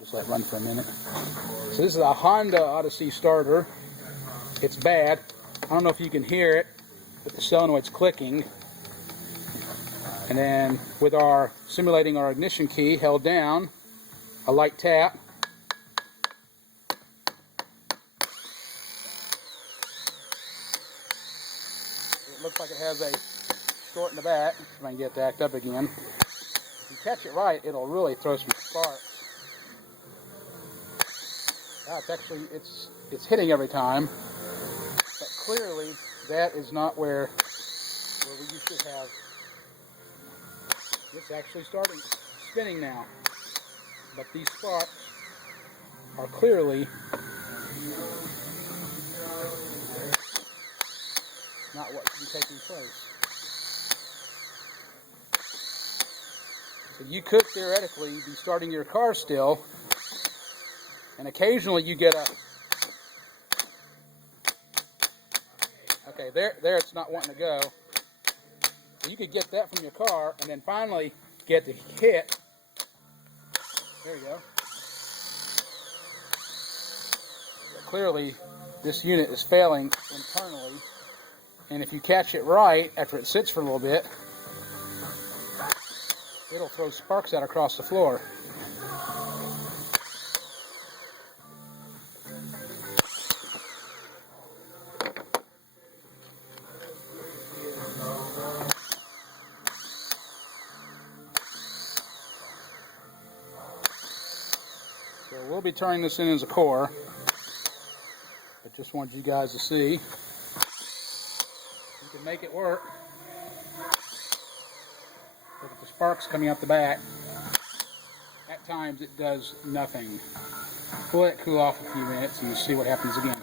Just let it run for a minute. So this is a Honda Odyssey starter. It's bad. I don't know if you can hear it, but the solenoid's clicking. And then with our simulating our ignition key held down, a light tap. It looks like it has a short in the back. If I can get it to act up again. If you catch it right, it'll really throw some sparks. It's actually, it's hitting every time, but clearly that is not where you should have. It's actually starting spinning now, but these sparks are clearly not what should be taking place. So you could theoretically be starting your car still, and occasionally you get a, okay, there it's not wanting to go. So you could get that from your car, and then finally get the hit. There you go. But clearly, this unit is failing internally, and if you catch it right after it sits for a little bit, it'll throw sparks out across the floor. So we'll be turning this in as a core. I just wanted you guys to see. You can make it work. Look at the sparks coming out the back. At times it does nothing. We'll let it cool off a few minutes and you'll see what happens again.